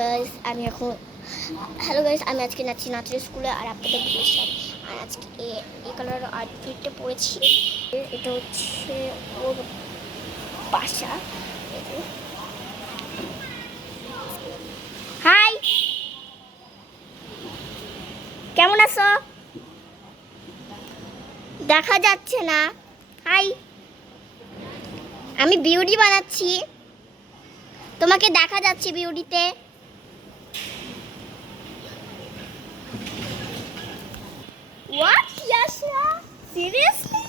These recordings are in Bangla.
গাইস আমি এখন আমি আজকে যাচ্ছি নাচের স্কুলে আর আপনাদের বলেছিলাম আর আজকে এই কালারের আউটফিটটা পরেছি। এটা হচ্ছে ওর বাসা। হাই, কেমন আছো? দেখা যাচ্ছে না। হাই, আমি বিউটি বানাচ্ছি, তোমাকে দেখা যাচ্ছে বিউটিতে। What, Yasha? Seriously?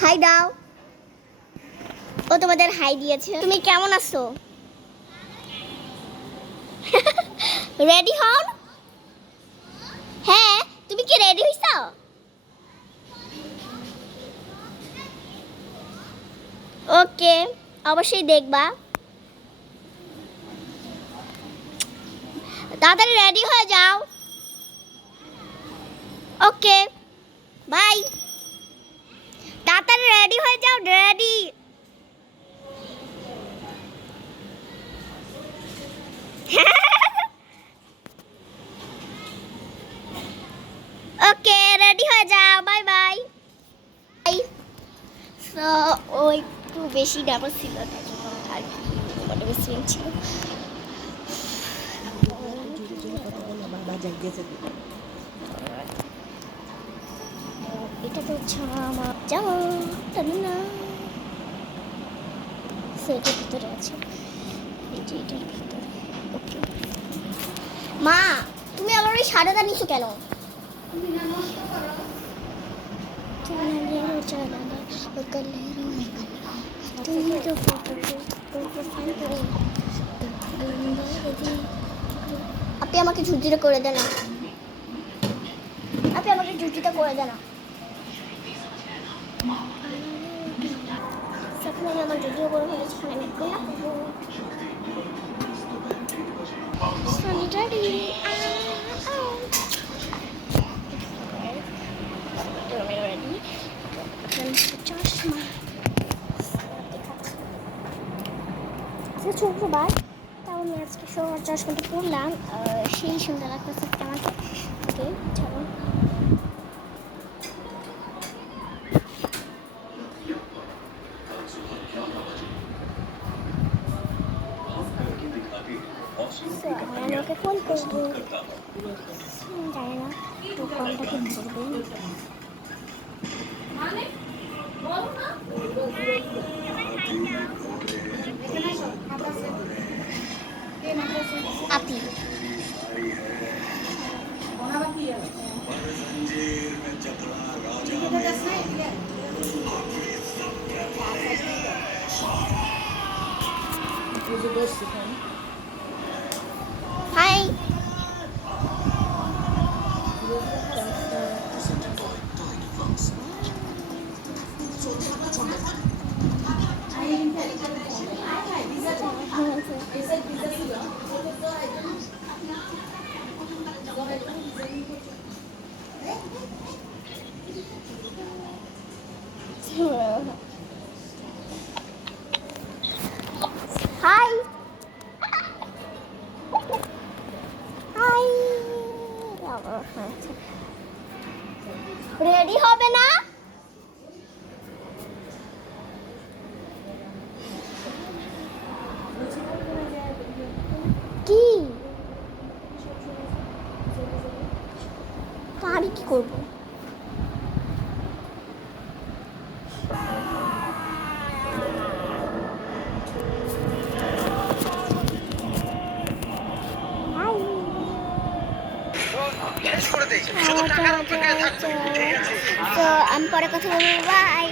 হাই দাও। ও তোমাদের হাই দিয়েছে। তুমি কেমন আছো? রেডি হও? হ্যাঁ, তুমি কি রেডি হইছো? ওকে, অবশ্যই দেখবা। তাড়াতাড়ি রেডি হয়ে যাও। ওকে, বাই। তাড়াতাড়ি রেডি হয়ে যাও, রেডি। ওকে, রেডি হয়ে যাও, বাই বাই। সো ওই একটু বেশি ডাবল ছিল তাই জন্য আর কি মোটিভেশন ছিল। এটা তো হচ্ছে আমার জামা, না সেটার ভিতরে আছে, এই যে এটার ভিতরে। ওকে মা, তুমি আমার ওই শাড়িটা নিছো কেন? আপনি আমাকে ঝুঁকিটা করে দেন, আপনি আমাকে ঝুঁকিটা করে দেন। সেখানে আমি আমার ভিডিও করে ফেলেছি, আমি শুক্রবার, তাও আমি আজকে চশমাটা পরলাম, সেই সুন্দর লাগতেছে আমাকে। ওকে চলো। আমি ওকে ফোন করবো, জানি না একটু ফোনটাকে ধরবো। আপি হাই, হাই, হাই। রেডি হবে না? কি আমি কি করবো? তো আমি পরে কথা বলবো, বাই।